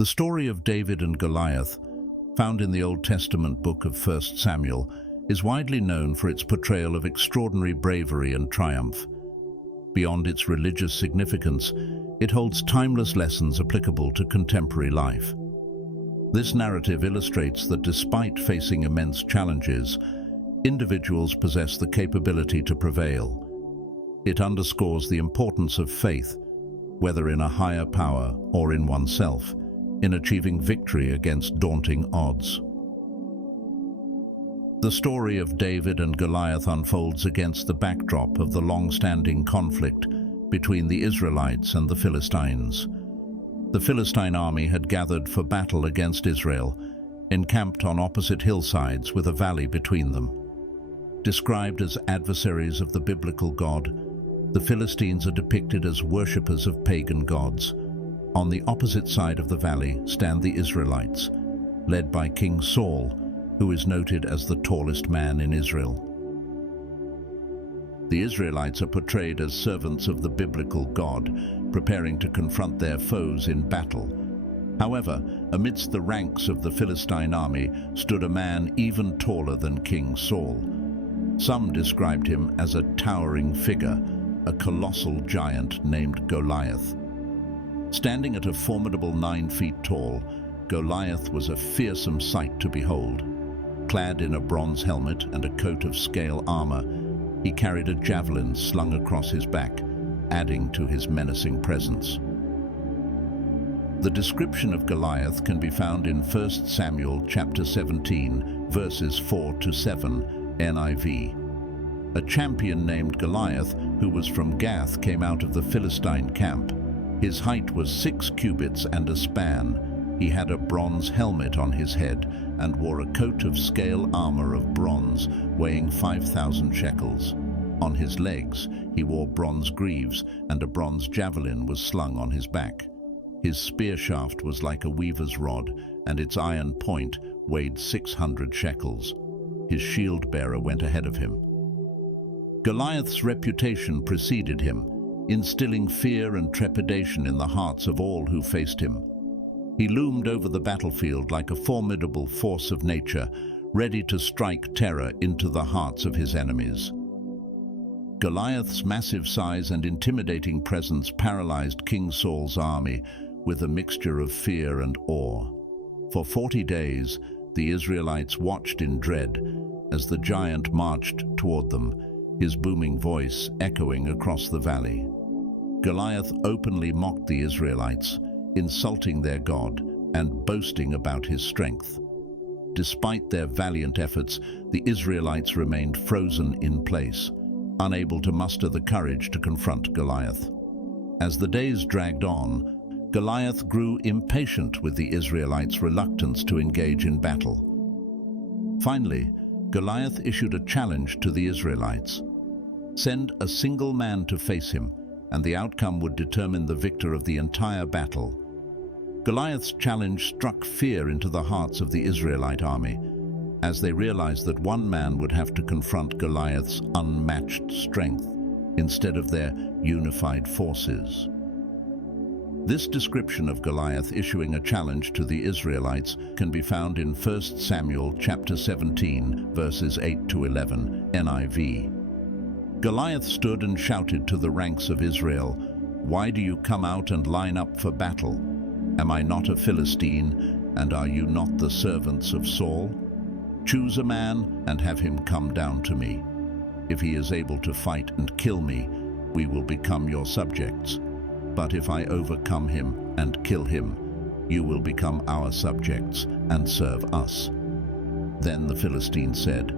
The story of David and Goliath, found in the Old Testament book of 1 Samuel, is widely known for its portrayal of extraordinary bravery and triumph. Beyond its religious significance, it holds timeless lessons applicable to contemporary life. This narrative illustrates that despite facing immense challenges, individuals possess the capability to prevail. It underscores the importance of faith, whether in a higher power or in oneself, in achieving victory against daunting odds. The story of David and Goliath unfolds against the backdrop of the long-standing conflict between the Israelites and the Philistines. The Philistine army had gathered for battle against Israel, encamped on opposite hillsides with a valley between them. Described as adversaries of the biblical God, the Philistines are depicted as worshippers of pagan gods. On the opposite side of the valley stand the Israelites, led by King Saul, who is noted as the tallest man in Israel. The Israelites are portrayed as servants of the biblical God, preparing to confront their foes in battle. However, amidst the ranks of the Philistine army stood a man even taller than King Saul. Some described him as a towering figure, a colossal giant named Goliath. Standing at a formidable 9 feet tall, Goliath was a fearsome sight to behold. Clad in a bronze helmet and a coat of scale armor, he carried a javelin slung across his back, adding to his menacing presence. The description of Goliath can be found in 1 Samuel chapter 17, verses 4 to 7, NIV. A champion named Goliath, who was from Gath, came out of the Philistine camp. His height was 6 cubits and a span. He had a bronze helmet on his head and wore a coat of scale armor of bronze, weighing 5,000 shekels. On his legs, he wore bronze greaves, and a bronze javelin was slung on his back. His spear shaft was like a weaver's rod, and its iron point weighed 600 shekels. His shield-bearer went ahead of him. Goliath's reputation preceded him, instilling fear and trepidation in the hearts of all who faced him. He loomed over the battlefield like a formidable force of nature, ready to strike terror into the hearts of his enemies. Goliath's massive size and intimidating presence paralyzed King Saul's army with a mixture of fear and awe. For 40 days, the Israelites watched in dread as the giant marched toward them, his booming voice echoing across the valley. Goliath openly mocked the Israelites, insulting their God and boasting about his strength. Despite their valiant efforts, the Israelites remained frozen in place, unable to muster the courage to confront Goliath. As the days dragged on, Goliath grew impatient with the Israelites' reluctance to engage in battle. Finally, Goliath issued a challenge to the Israelites. Send a single man to face him, and the outcome would determine the victor of the entire battle. Goliath's challenge struck fear into the hearts of the Israelite army, as they realized that one man would have to confront Goliath's unmatched strength instead of their unified forces. This description of Goliath issuing a challenge to the Israelites can be found in 1 Samuel chapter 17, verses 8 to 11, NIV. Goliath stood and shouted to the ranks of Israel, "Why do you come out and line up for battle? Am I not a Philistine, and are you not the servants of Saul? Choose a man and have him come down to me. If he is able to fight and kill me, we will become your subjects. But if I overcome him and kill him, you will become our subjects and serve us." Then the Philistine said,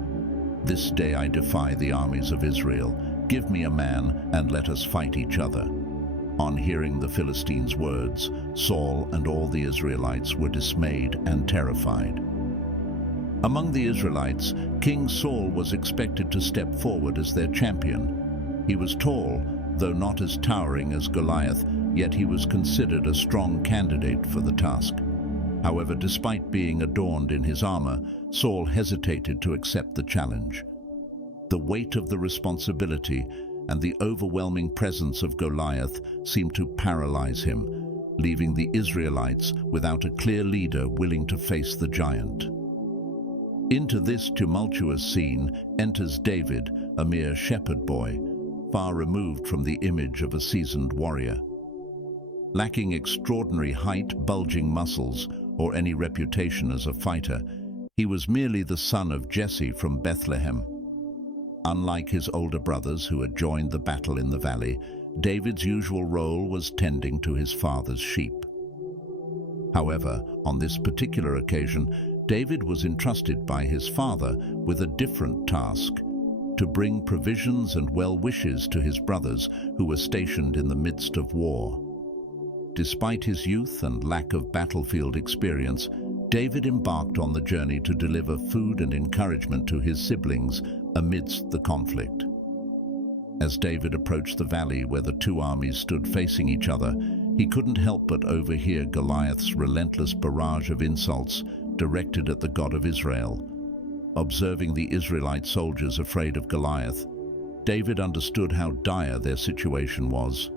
"This day I defy the armies of Israel. Give me a man and let us fight each other." On hearing the Philistines' words, Saul and all the Israelites were dismayed and terrified. Among the Israelites, King Saul was expected to step forward as their champion. He was tall, though not as towering as Goliath, yet he was considered a strong candidate for the task. However, despite being adorned in his armor, Saul hesitated to accept the challenge. The weight of the responsibility and the overwhelming presence of Goliath seemed to paralyze him, leaving the Israelites without a clear leader willing to face the giant. Into this tumultuous scene enters David, a mere shepherd boy, far removed from the image of a seasoned warrior. Lacking extraordinary height, bulging muscles, or any reputation as a fighter, he was merely the son of Jesse from Bethlehem. Unlike his older brothers who had joined the battle in the valley, David's usual role was tending to his father's sheep. However, on this particular occasion, David was entrusted by his father with a different task: to bring provisions and well wishes to his brothers who were stationed in the midst of war. Despite his youth and lack of battlefield experience, David embarked on the journey to deliver food and encouragement to his siblings amidst the conflict. As David approached the valley where the two armies stood facing each other, he couldn't help but overhear Goliath's relentless barrage of insults directed at the God of Israel. Observing the Israelite soldiers afraid of Goliath, David understood how dire their situation was.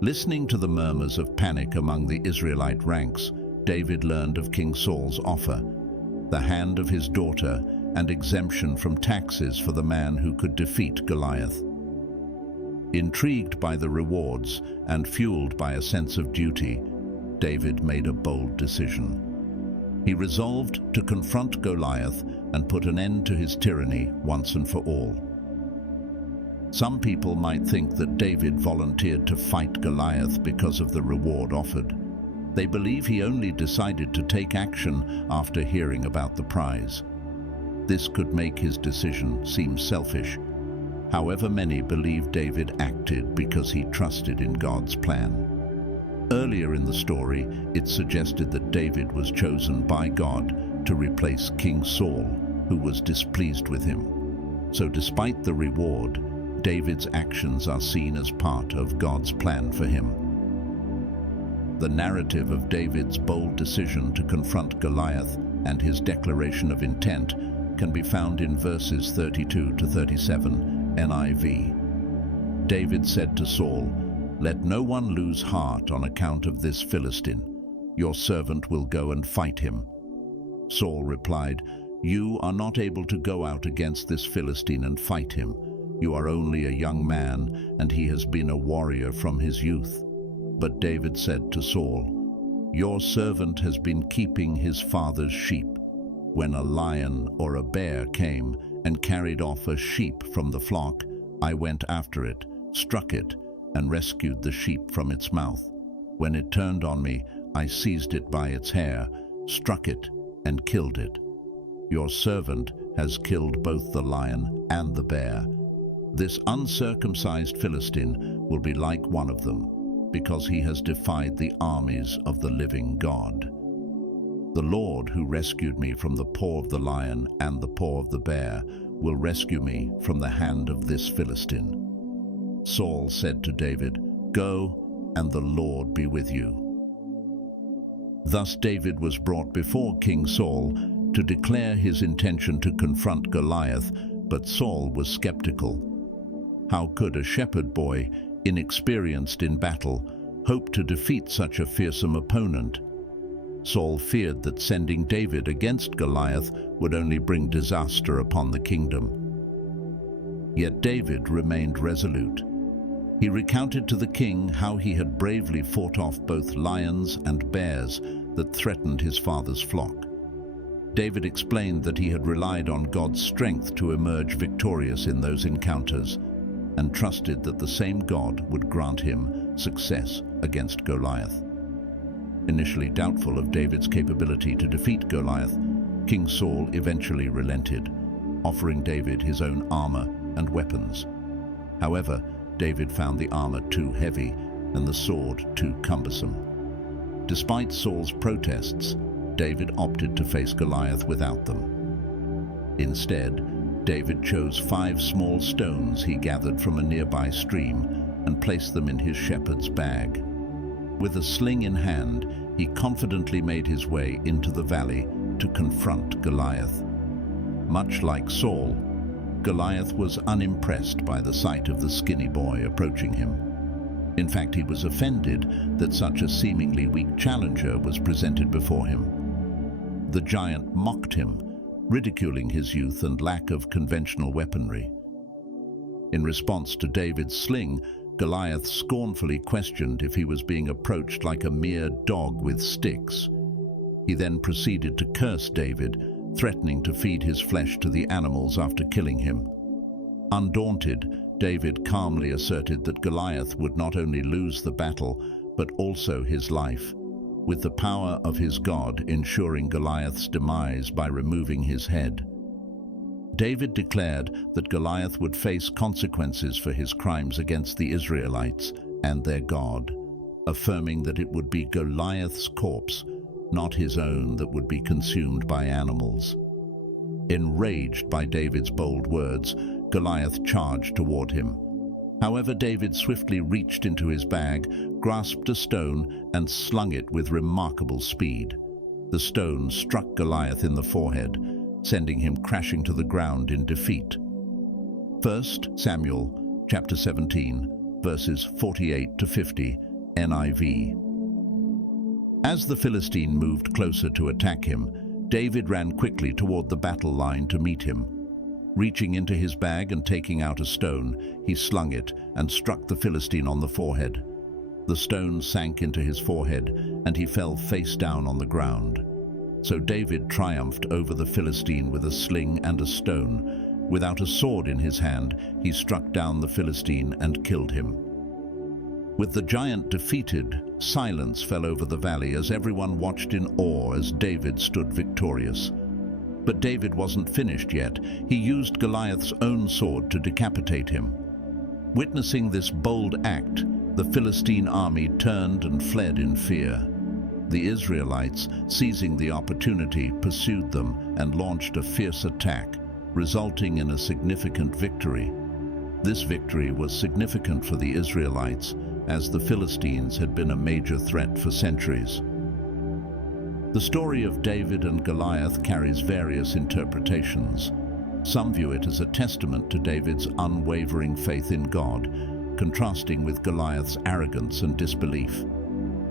Listening to the murmurs of panic among the Israelite ranks, David learned of King Saul's offer: the hand of his daughter and exemption from taxes for the man who could defeat Goliath. Intrigued by the rewards and fueled by a sense of duty, David made a bold decision. He resolved to confront Goliath and put an end to his tyranny once and for all. Some people might think that David volunteered to fight Goliath because of the reward offered. They believe he only decided to take action after hearing about the prize. This could make his decision seem selfish. However, many believe David acted because he trusted in God's plan. Earlier in the story, it suggested that David was chosen by God to replace King Saul, who was displeased with him. So despite the reward, David's actions are seen as part of God's plan for him. The narrative of David's bold decision to confront Goliath and his declaration of intent can be found in verses 32 to 37, NIV. David said to Saul, "Let no one lose heart on account of this Philistine. Your servant will go and fight him." Saul replied, "You are not able to go out against this Philistine and fight him. You are only a young man, and he has been a warrior from his youth." But David said to Saul, "Your servant has been keeping his father's sheep. When a lion or a bear came and carried off a sheep from the flock, I went after it, struck it, and rescued the sheep from its mouth. When it turned on me, I seized it by its hair, struck it, and killed it. Your servant has killed both the lion and the bear. This uncircumcised Philistine will be like one of them, because he has defied the armies of the living God. The Lord who rescued me from the paw of the lion and the paw of the bear will rescue me from the hand of this Philistine." Saul said to David, "Go, and the Lord be with you." Thus David was brought before King Saul to declare his intention to confront Goliath, but Saul was skeptical. How could a shepherd boy, inexperienced in battle, hope to defeat such a fearsome opponent? Saul feared that sending David against Goliath would only bring disaster upon the kingdom. Yet David remained resolute. He recounted to the king how he had bravely fought off both lions and bears that threatened his father's flock. David explained that he had relied on God's strength to emerge victorious in those encounters, and trusted that the same God would grant him success against Goliath. Initially doubtful of David's capability to defeat Goliath, King Saul eventually relented, offering David his own armor and weapons. However, David found the armor too heavy and the sword too cumbersome. Despite Saul's protests, David opted to face Goliath without them. Instead, David chose 5 small stones he gathered from a nearby stream and placed them in his shepherd's bag. With a sling in hand, he confidently made his way into the valley to confront Goliath. Much like Saul, Goliath was unimpressed by the sight of the skinny boy approaching him. In fact, he was offended that such a seemingly weak challenger was presented before him. The giant mocked him, ridiculing his youth and lack of conventional weaponry. In response to David's sling, Goliath scornfully questioned if he was being approached like a mere dog with sticks. He then proceeded to curse David, threatening to feed his flesh to the animals after killing him. Undaunted, David calmly asserted that Goliath would not only lose the battle, but also his life, with the power of his God ensuring Goliath's demise by removing his head. David declared that Goliath would face consequences for his crimes against the Israelites and their God, affirming that it would be Goliath's corpse, not his own, that would be consumed by animals. Enraged by David's bold words, Goliath charged toward him. However, David swiftly reached into his bag, grasped a stone, and slung it with remarkable speed. The stone struck Goliath in the forehead, sending him crashing to the ground in defeat. 1 Samuel chapter 17, verses 48 to 50, NIV. As the Philistine moved closer to attack him, David ran quickly toward the battle line to meet him. Reaching into his bag and taking out a stone, he slung it and struck the Philistine on the forehead. The stone sank into his forehead, and he fell face down on the ground. So David triumphed over the Philistine with a sling and a stone. Without a sword in his hand, he struck down the Philistine and killed him. With the giant defeated, silence fell over the valley as everyone watched in awe as David stood victorious. But David wasn't finished yet. He used Goliath's own sword to decapitate him. Witnessing this bold act, the Philistine army turned and fled in fear. The Israelites, seizing the opportunity, pursued them and launched a fierce attack, resulting in a significant victory. This victory was significant for the Israelites, as the Philistines had been a major threat for centuries. The story of David and Goliath carries various interpretations. Some view it as a testament to David's unwavering faith in God, contrasting with Goliath's arrogance and disbelief.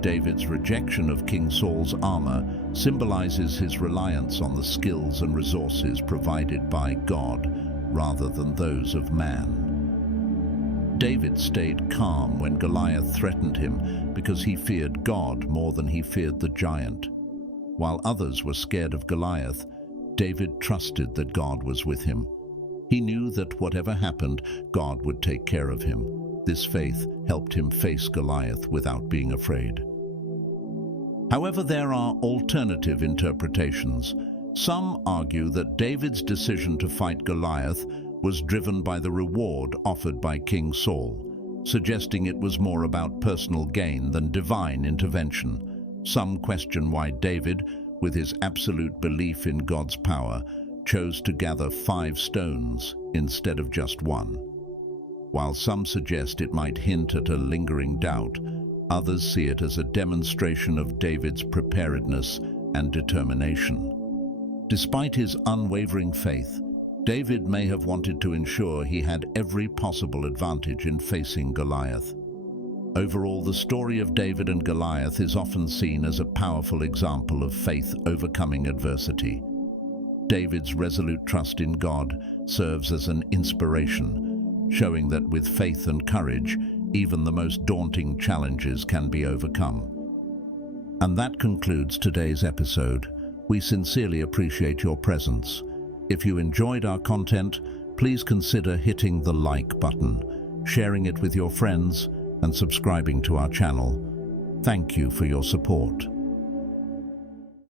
David's rejection of King Saul's armor symbolizes his reliance on the skills and resources provided by God rather than those of man. David stayed calm when Goliath threatened him because he feared God more than he feared the giant. While others were scared of Goliath, David trusted that God was with him. He knew that whatever happened, God would take care of him. This faith helped him face Goliath without being afraid. However, there are alternative interpretations. Some argue that David's decision to fight Goliath was driven by the reward offered by King Saul, suggesting it was more about personal gain than divine intervention. Some question why David, with his absolute belief in God's power, chose to gather 5 stones instead of just one. While some suggest it might hint at a lingering doubt, others see it as a demonstration of David's preparedness and determination. Despite his unwavering faith, David may have wanted to ensure he had every possible advantage in facing Goliath. Overall, the story of David and Goliath is often seen as a powerful example of faith overcoming adversity. David's resolute trust in God serves as an inspiration, showing that with faith and courage, even the most daunting challenges can be overcome. And that concludes today's episode. We sincerely appreciate your presence. If you enjoyed our content, please consider hitting the like button, sharing it with your friends, and subscribing to our channel. Thank you for your support.